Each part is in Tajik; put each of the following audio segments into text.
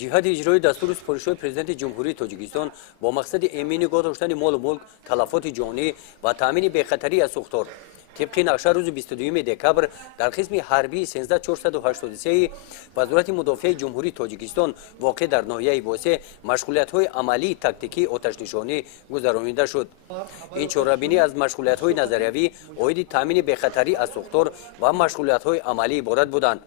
ҷиҳати иҷрои дастури супоришҳои президенти ҷумҳурии тоҷикистон бо мақсади эмини нигоҳ доштани молу мулк, талафоти ҷонӣ ва таъмини бехатарӣ аз сӯхтор тибқи нақша рӯзи 22 декабр дар қисми ҳарбии 13483 вазорати мудофиаи ҷумҳурии тоҷикистон воқеъ дар ноҳияи босе машғулиятҳои амалии тактикии оташнишонӣ гузаронида шуд. ин чорабинӣ аз машғулиятҳои назариявӣ оиди таъмини бехатарӣ аз сӯхтор ва машғулиятҳои амалӣ иборат буданд.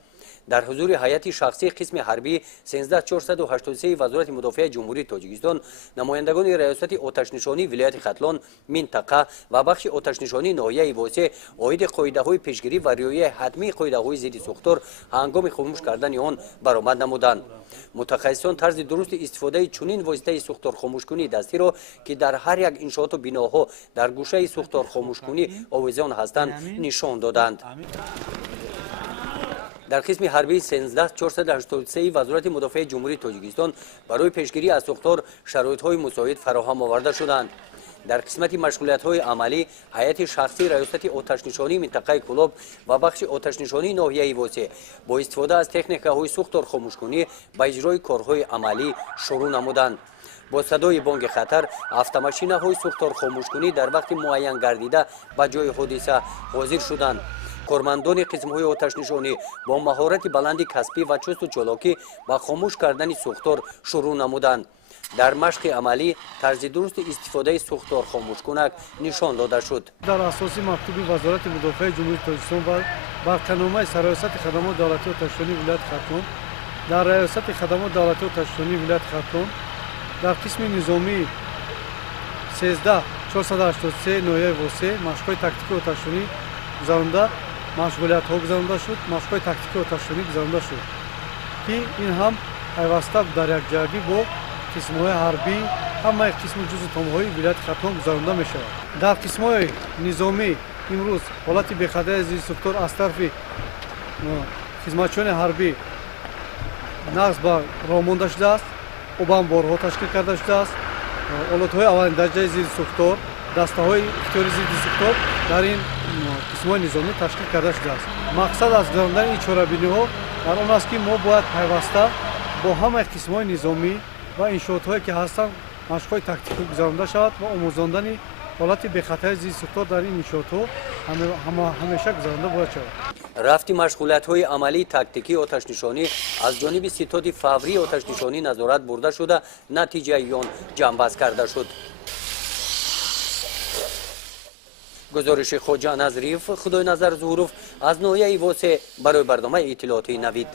дар ҳузури ҳайати шахсии қисми ҳарбии 13483 вазорати мудофиаи ҷумҳурии тоҷикистон намояндагони раёсати оташнишонии вилояти хатлон минтақа ва бахши оташнишонии ноҳияи восе оиди қоидаҳои пешгирӣ ва риояи ҳатмии қоидаҳои зидди сӯхтор ҳангоми хомӯш кардани он баромад намуданд. мутахассисон тарзи дурусти истифодаи чунин воситаи сӯхторхомӯшкунии дастиро ки дар ҳар як иншооту биноҳо дар гӯшаи сӯхторхомӯшкунӣ овезон ҳастанд нишон доданд. дар қисми ҳарбии 13483 вазорати мудофиаи ҷумҳурии тоҷикистон барои пешгирӣ аз сӯхтор шароитҳои мусоид фароҳам оварда шуданд. дар қисмати машғулиятҳои амалӣ ҳайати шахсии раёсати оташнишонии минтақаи кӯлоб ва бахши оташнишонии ноҳияи восе бо истифода аз техникаҳои сӯхторхомӯшкунӣ ба иҷрои корҳои амалӣ шурӯъ намуданд. бо садои бонги хатар автомашинаҳои сӯхторхомӯшкунӣ дар вақти муайян гардида ба ҷои ҳодиса ҳозир шуданд. кормандони қисмҳои оташнишонӣ бо маҳорати баланди касбӣ ва чусту чолокӣ ба хомӯш кардани сӯхтор шурӯъ намуданд. дар машқи амалӣ тарзи дурусти истифодаи сӯхторхомӯшкунак нишон дода шуд. дар асоси мактуби вазорати мудофиаи ҷумҳурии тоҷикистон ва барканомаи сароясати хадамоти давлатии оташнишонии вилояти хатлон дар раёсати хадамоти давлатии оташнишонии вилояти хатлон дар қисми низомии 13483 ноҳияи восе машқҳои тактикии оташнишонӣ гузаронда машғулиятҳо гузаронда шуд, машқҳои тактикии оташнишонӣ гузаронда шуд, ки ин ҳам пайваста дар якҷоягӣ бо қисмҳои ҳарбӣ ҳамаи қисму ҷузъу томҳои вилояти хатлон гузаронда мешавад. дар қисмҳои низомӣ имрӯз ҳолати бехатари зидди сӯхтор аз тарафи хизматчиёни ҳарбӣ нағз ба роҳ монда шудааст, обанборҳо ташкил карда шудааст, олатҳои аввалин дараҷаи зидди сӯхтор, дастаҳои ихтиёри зидди сӯхтор дар ин қисмҳои низомӣ ташкил карда шудааст. мақсад аз гузарондани ин чорабиниҳо дар он аст ки мо бояд пайваста бо ҳамаи қисмҳои низомӣ ва иншоотҳое ки ҳастанд машқҳои тактикӣ гузаронда шавад ва омӯзондани ҳолати бехатари зидди сӯхтор дар ин иншоотҳо ҳамеша гузаронда бояд шавад. рафти машғулиятҳои амалии тактикии оташнишонӣ аз ҷониби ситоди фаврии оташнишонӣ назорат бурда шуда натиҷаи он ҷамъбаст карда шуд. гузориши хоҷа назриев, худойназар зуҳуров аз ноҳияи восе барои барномаи иттилооти навид.